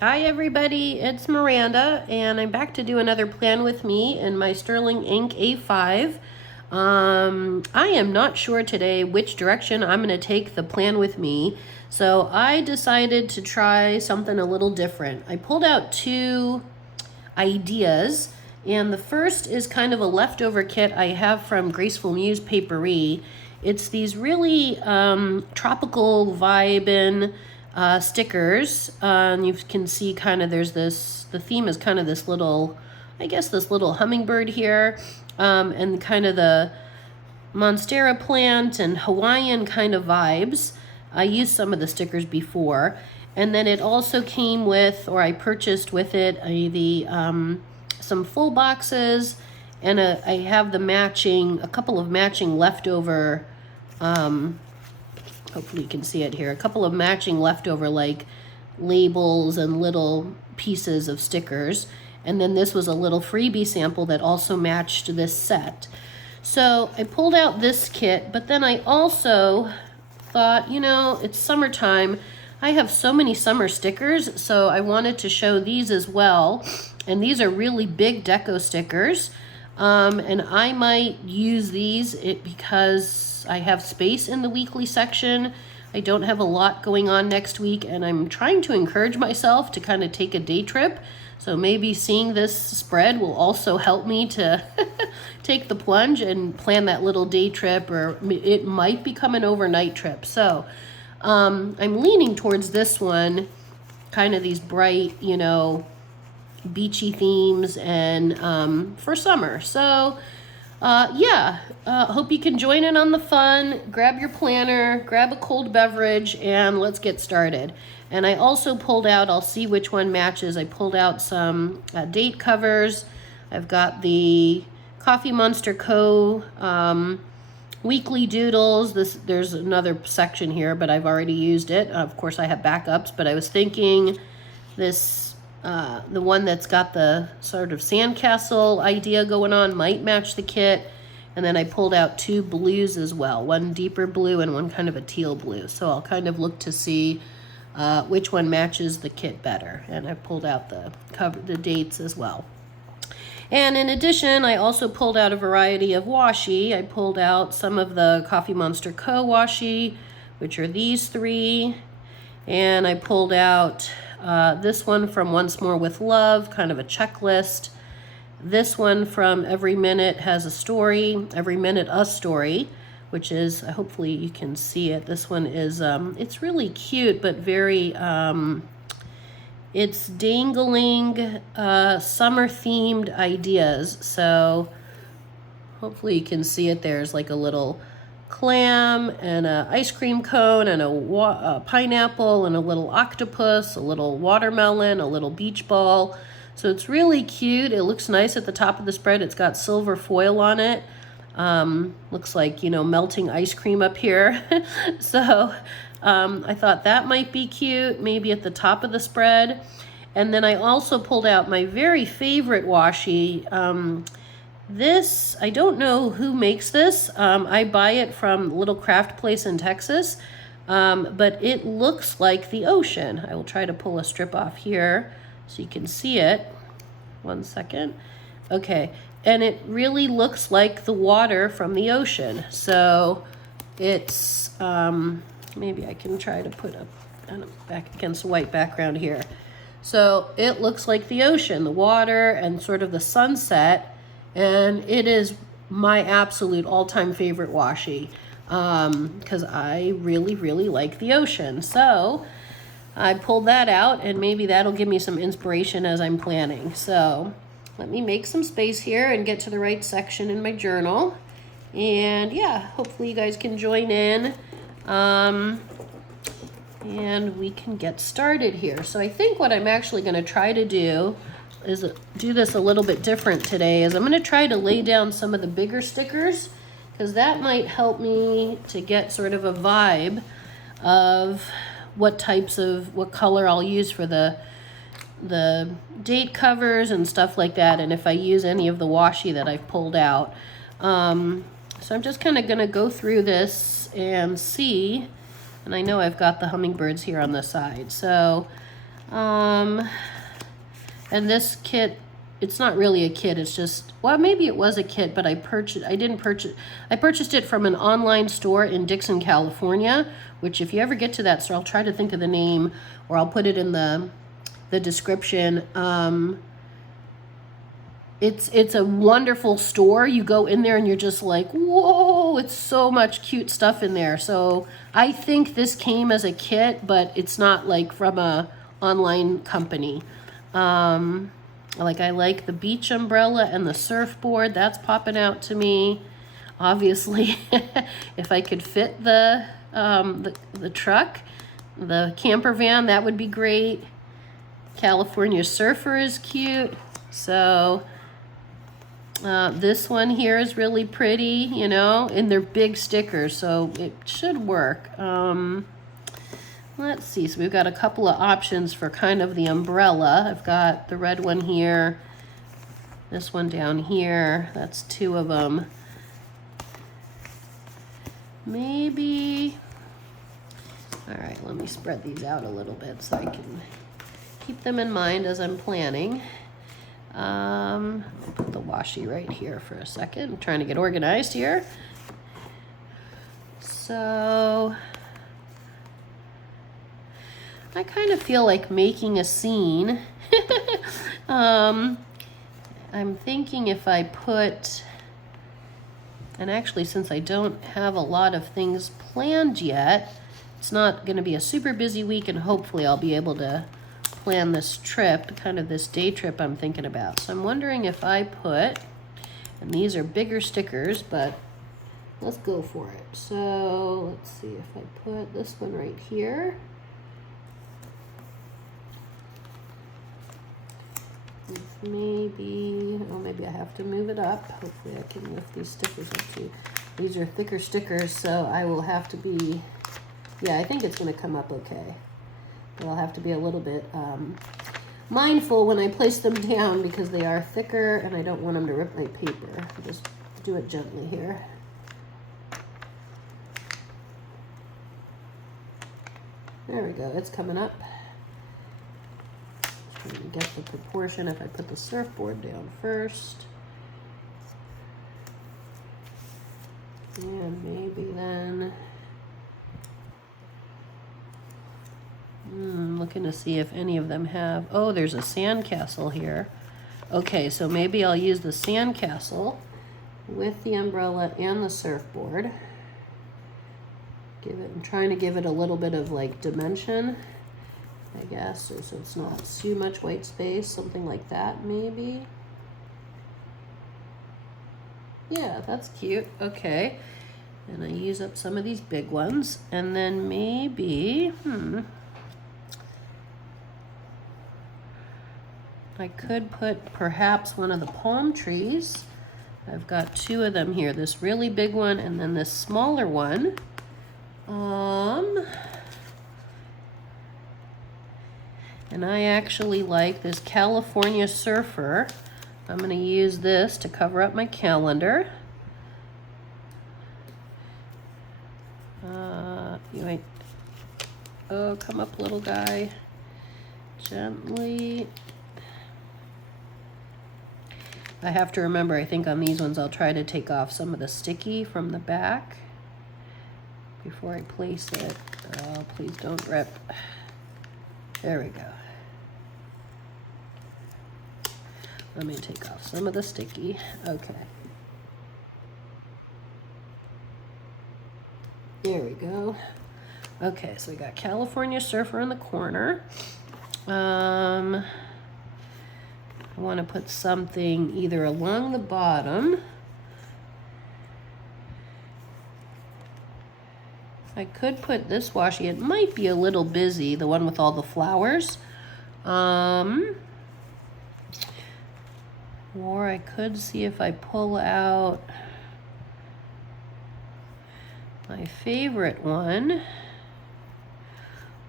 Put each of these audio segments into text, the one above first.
Hi everybody, it's Miranda, and I'm back to do another plan with me in my Sterling Ink A5. I am not sure today which direction I'm going to take the plan with me, so I decided to try something a little different. I pulled out two ideas, and the first is kind of a leftover kit I have from Graceful Muse Paperie. It's these really tropical vibin' stickers. And you can see kind of there's this, the theme is kind of this little, I guess this little hummingbird here, and kind of the Monstera plant and Hawaiian kind of vibes. I used some of the stickers before. And then it also came with, or I purchased with it, some full boxes, and I have a couple of matching leftover, hopefully you can see it here, a couple of matching leftover like labels and little pieces of stickers. And then this was a little freebie sample that also matched this set. So I pulled out this kit, but then I also thought, it's summertime. I have so many summer stickers, so I wanted to show these as well. And these are really big deco stickers. And I might use these because I have space in the weekly section. I don't have a lot going on next week, and I'm trying to encourage myself to kind of take a day trip. So maybe seeing this spread will also help me to take the plunge and plan that little day trip, or it might become an overnight trip. So I'm leaning towards this one, kind of these bright, beachy themes, and for summer. So hope you can join in on the fun. Grab your planner, grab a cold beverage, and let's get started. And I also pulled out, I'll see which one matches, I pulled out some date covers. I've got the Coffee Monster Co. Weekly doodles. There's another section here, but I've already used it. Of course, I have backups, but I was thinking this, the one that's got the sort of sandcastle idea going on might match the kit. And then I pulled out two blues as well, one deeper blue and one kind of a teal blue. So I'll kind of look to see which one matches the kit better. And I pulled out the dates as well. And in addition, I also pulled out a variety of washi. I pulled out some of the Coffee Monster Co. washi, which are these three. And I pulled out this one from Once More with Love, kind of a checklist. This one from Every Minute Has a Story, Every Minute a Story, which is, hopefully you can see it. This one is, it's really cute, but very, it's dangling summer-themed ideas. So hopefully you can see it. There's like a little clam and an ice cream cone and a pineapple and a little octopus, a little watermelon, a little beach ball. So it's really cute. It looks nice at the top of the spread. It's got silver foil on it. Looks like, melting ice cream up here. So I thought that might be cute, maybe at the top of the spread. And then I also pulled out my very favorite washi. This, I don't know who makes this. I buy it from Little Craft Place in Texas, but it looks like the ocean. I will try to pull a strip off here so you can see it. One second. Okay, and it really looks like the water from the ocean. So it's, maybe I can try to put up back against a white background here. So it looks like the ocean, the water, and sort of the sunset. And it is my absolute all-time favorite washi because I really, really like the ocean. So I pulled that out, and maybe that'll give me some inspiration as I'm planning. So let me make some space here and get to the right section in my journal. And yeah, hopefully you guys can join in. And we can get started here. So I think what I'm actually going to try to do is do this a little bit different today. Is I'm going to try to lay down some of the bigger stickers, because that might help me to get sort of a vibe of what color I'll use for the date covers and stuff like that, and if I use any of the washi that I've pulled out. So I'm just kind of going to go through this and see. And I know I've got the hummingbirds here on the side. So And this kit, it's not really a kit, it's just, well, maybe it was a kit, but I purchased it from an online store in Dixon, California, which if you ever get to that store, I'll try to think of the name, or I'll put it in the description. It's a wonderful store. You go in there and you're just like, whoa, it's so much cute stuff in there. So I think this came as a kit, but it's not like from a online company. Like I like the beach umbrella and the surfboard. That's popping out to me. Obviously, if I could fit the truck, the camper van, that would be great. California Surfer is cute. So this one here is really pretty, you know, and they're big stickers, so it should work. Let's see, so we've got a couple of options for kind of the umbrella. I've got the red one here, this one down here. That's two of them. Maybe, all right, let me spread these out a little bit so I can keep them in mind as I'm planning. I'll put the washi right here for a second. I'm trying to get organized here. So I kind of feel like making a scene. I'm thinking if I put, and actually since I don't have a lot of things planned yet, it's not going to be a super busy week, and hopefully I'll be able to plan this trip, kind of this day trip I'm thinking about. So I'm wondering if I put, and these are bigger stickers, but let's go for it. So let's see if I put this one right here. Maybe, oh, maybe I have to move it up. Hopefully I can lift these stickers up too. These are thicker stickers, so I will have to be, yeah, I think it's going to come up okay. But I'll have to be a little bit mindful when I place them down because they are thicker and I don't want them to rip my paper. I'll just do it gently here. There we go, it's coming up. Trying to get the proportion if I put the surfboard down first. And maybe then, looking to see if any of them have, oh, there's a sandcastle here. Okay, so maybe I'll use the sandcastle with the umbrella and the surfboard. I'm trying to give it a little bit of like dimension, I guess, so it's not too much white space, something like that maybe. Yeah, that's cute. Okay, and I use up some of these big ones, and then maybe, I could put perhaps one of the palm trees. I've got two of them here, this really big one and then this smaller one. And I actually like this California Surfer. I'm going to use this to cover up my calendar. You might, oh, come up, little guy, gently. I have to remember, I think on these ones I'll try to take off some of the sticky from the back before I place it. Oh, please don't rip. There we go. Let me take off some of the sticky. Okay. There we go. Okay, so we got California Surfer in the corner. I want to put something either along the bottom. I could put this washi. It might be a little busy, the one with all the flowers. Or I could see if I pull out my favorite one.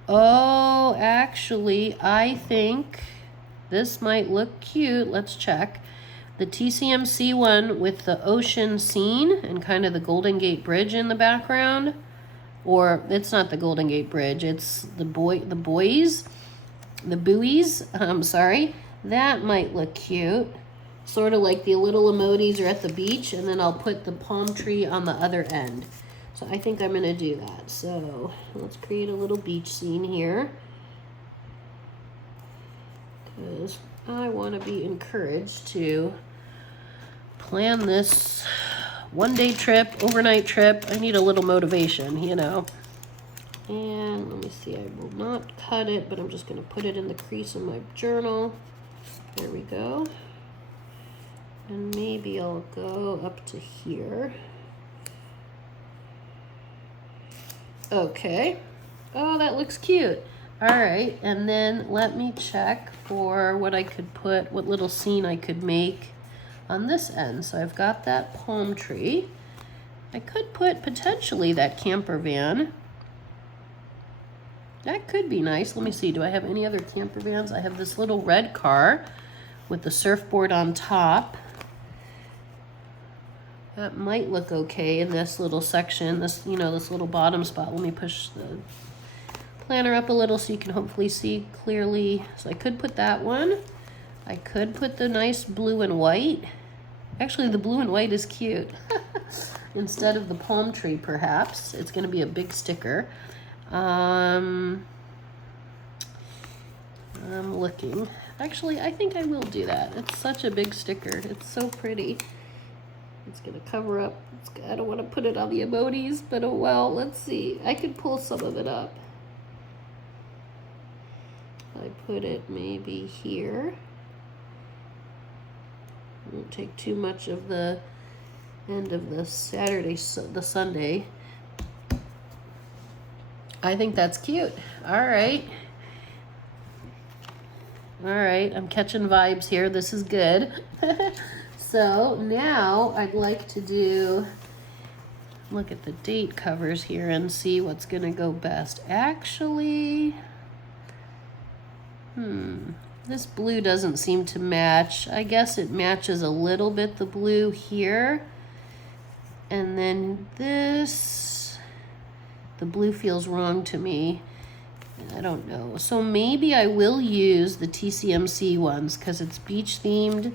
Oh, actually, I think this might look cute. Let's check. The TCMC one with the ocean scene and kind of the Golden Gate Bridge in the background. Or it's not the Golden Gate Bridge, it's the buoys. the buoys, sorry, that might look cute. Sort of like the little emojis are at the beach, and then I'll put the palm tree on the other end. So I think I'm gonna do that. So let's create a little beach scene here, because I wanna be encouraged to plan this one-day trip, overnight trip. I need a little motivation, you know. And let me see, I will not cut it, but I'm just gonna put it in the crease of my journal. There we go. And maybe I'll go up to here. Okay. Oh, that looks cute. All right, and then let me check for what I could put, what little scene I could make on this end. So I've got that palm tree. I could put potentially that camper van. That could be nice. Let me see, do I have any other camper vans? I have this little red car with the surfboard on top. That might look okay in this little section, this, you know, this little bottom spot. Let me push the planner up a little so you can hopefully see clearly. So I could put that one. I could put the nice blue and white. Actually, the blue and white is cute. Instead of the palm tree, perhaps. It's going to be a big sticker. I'm looking. Actually, I think I will do that. It's such a big sticker. It's so pretty. It's gonna cover up. I don't want to put it on the emojis, but oh well, let's see. I could pull some of it up. I put it maybe here. Won't take too much of the end of the the Sunday. I think that's cute. All right. All right, I'm catching vibes here. This is good. So now I'd like to look at the date covers here and see what's gonna go best. Actually, this blue doesn't seem to match. I guess it matches a little bit, the blue here. And then this, the blue feels wrong to me. I don't know. So maybe I will use the TCMC ones because it's beach themed.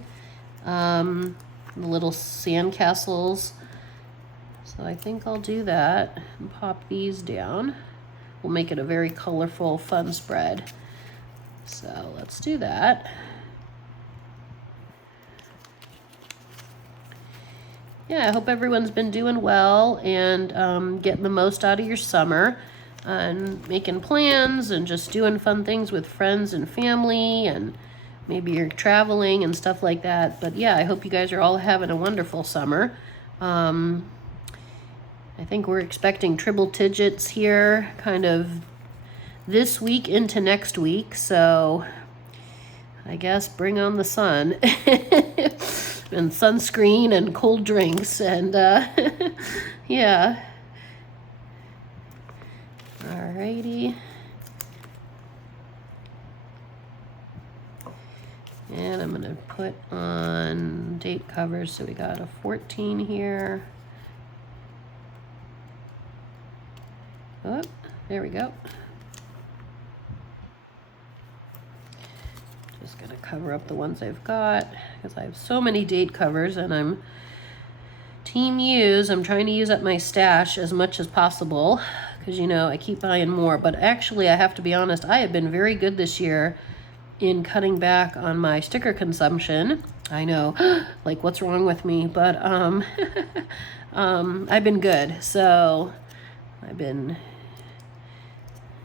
The little sand castles. So I think I'll do that and pop these down. We'll make it a very colorful, fun spread. So let's do that. Yeah, I hope everyone's been doing well and getting the most out of your summer and making plans and just doing fun things with friends and family, and maybe you're traveling and stuff like that. But yeah, I hope you guys are all having a wonderful summer. I think we're expecting triple digits here kind of this week into next week. So I guess bring on the sun and sunscreen and cold drinks and yeah. Alrighty. And I'm going to put on date covers. So we got a 14 here. Oh, there we go. Just going to cover up the ones I've got because I have so many date covers and I'm team use. I'm trying to use up my stash as much as possible because, you know, I keep buying more. But actually, I have to be honest, I have been very good this year in cutting back on my sticker consumption. I know, like, what's wrong with me? But I've been good. So I've been,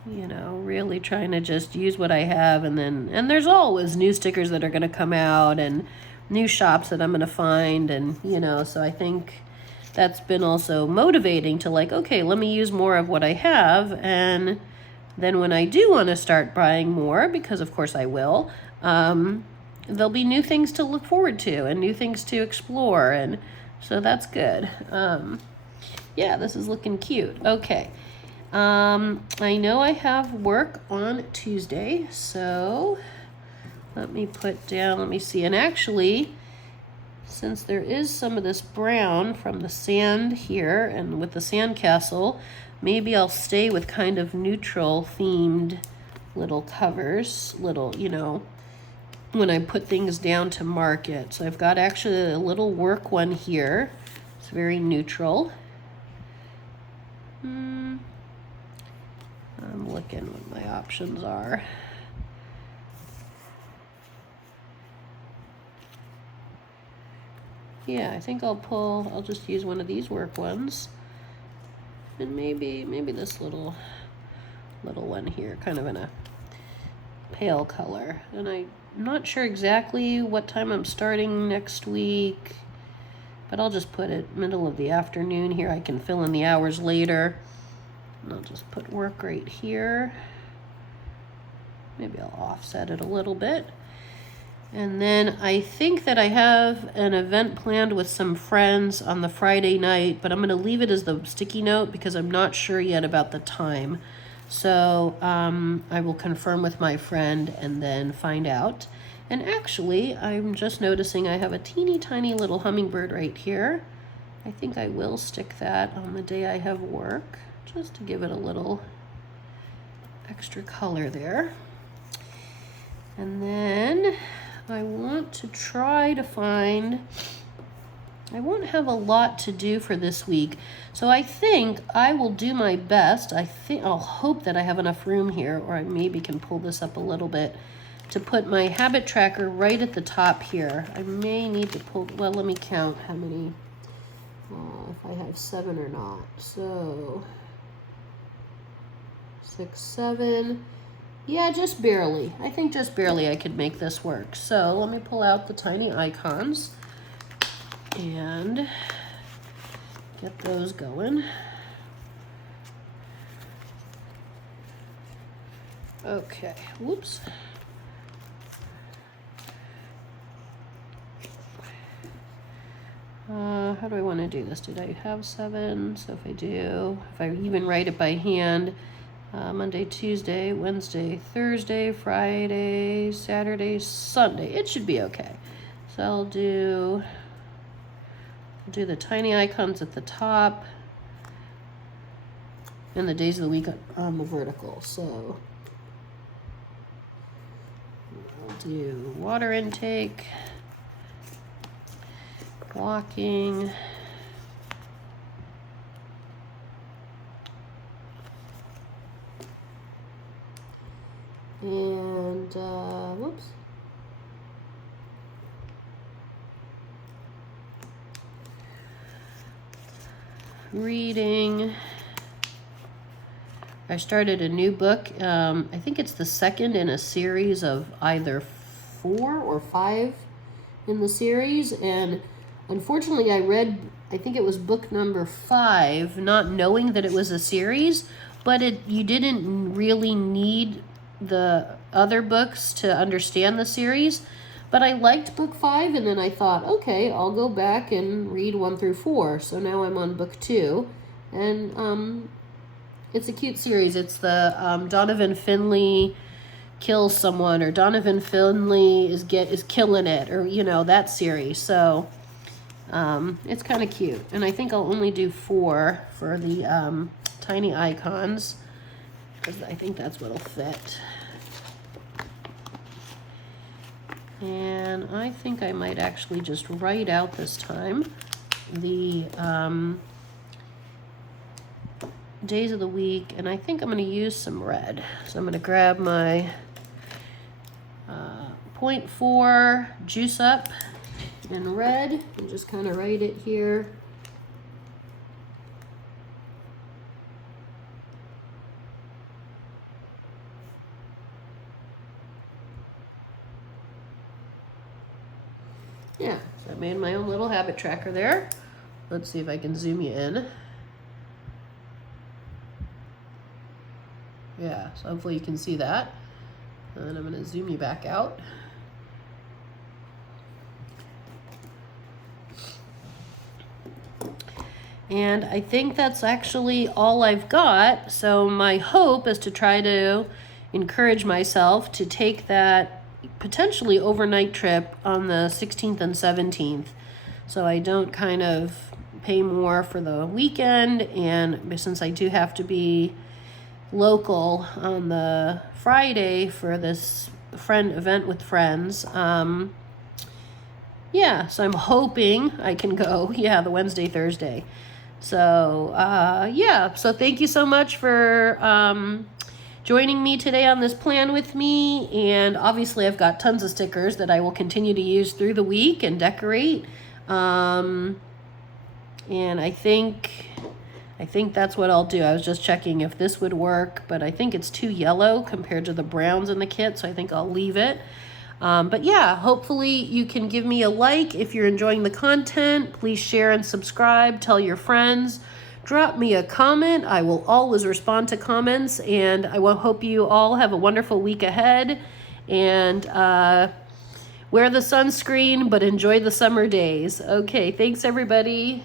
you know, really trying to just use what I have. And there's always new stickers that are going to come out and new shops that I'm going to find. And, you know, so I think that's been also motivating to like, okay, let me use more of what I have. And then when I do want to start buying more, because of course I will, there'll be new things to look forward to and new things to explore. And so that's good. Yeah, this is looking cute. Okay. I know I have work on Tuesday, so let me put down, let me see. And actually, since there is some of this brown from the sand here and with the sand castle, maybe I'll stay with kind of neutral themed little covers, little, you know, when I put things down to mark it. So I've got actually a little work one here. It's very neutral. I'm looking what my options are. Yeah, I think I'll just use one of these work ones. And maybe this little one here, kind of in a pale color. And I'm not sure exactly what time I'm starting next week, but I'll just put it middle of the afternoon here. I can fill in the hours later. And I'll just put work right here. Maybe I'll offset it a little bit. And then I think that I have an event planned with some friends on the Friday night, but I'm going to leave it as the sticky note because I'm not sure yet about the time. So I will confirm with my friend and then find out. And actually, I'm just noticing I have a teeny tiny little hummingbird right here. I think I will stick that on the day I have work, just to give it a little extra color there. And then I want to try to find, I won't have a lot to do for this week, so I think I will do my best. I'll hope that I have enough room here, or I maybe can pull this up a little bit, to put my habit tracker right at the top here. I may need to pull, well, let me count how many, if I have 7 or not. So 6, 7. Yeah, just barely. I think just barely I could make this work. So let me pull out the tiny icons and get those going. Okay, whoops. How do I want to do this? Did I have 7? So if I do, if I even write it by hand, Monday, Tuesday, Wednesday, Thursday, Friday, Saturday, Sunday. It should be okay. So I'll do the tiny icons at the top and the days of the week on the vertical. So I'll do water intake, walking, and whoops. Reading. I started a new book. I think it's the second in a series of either 4 or 5 in the series, and unfortunately I read, I think it was book number 5, not knowing that it was a series, but you didn't really need the other books to understand the series. But I liked book 5, and then I thought, okay, I'll go back and read 1 through 4. So now I'm on book 2, and it's a cute series. It's the Donovan Finley kills someone, or Donovan Finley is killing it, or you know, that series. So it's kind of cute, and I think I'll only do 4 for the tiny icons, because I think that's what'll fit. And I think I might actually just write out this time the days of the week, and I think I'm going to use some red. So I'm going to grab my 0.4 juice up in red and just kind of write it here. Yeah, so I made my own little habit tracker there. Let's see if I can zoom you in. Yeah, so hopefully you can see that. And then I'm going to zoom you back out. And I think that's actually all I've got. So my hope is to try to encourage myself to take that potentially overnight trip on the 16th and 17th, so I don't kind of pay more for the weekend. And since I do have to be local on the Friday for this friend event with friends. Yeah, so I'm hoping I can go. Yeah, the Wednesday, Thursday. So, yeah, so thank you so much for joining me today on this plan with me. And obviously, I've got tons of stickers that I will continue to use through the week and decorate. And I think that's what I'll do. I was just checking if this would work, but I think it's too yellow compared to the browns in the kit, so I think I'll leave it. But yeah, hopefully you can give me a like if you're enjoying the content. Please share and subscribe. Tell your friends. Drop me a comment. I will always respond to comments, and I will hope you all have a wonderful week ahead. And wear the sunscreen, but enjoy the summer days. Okay, thanks everybody.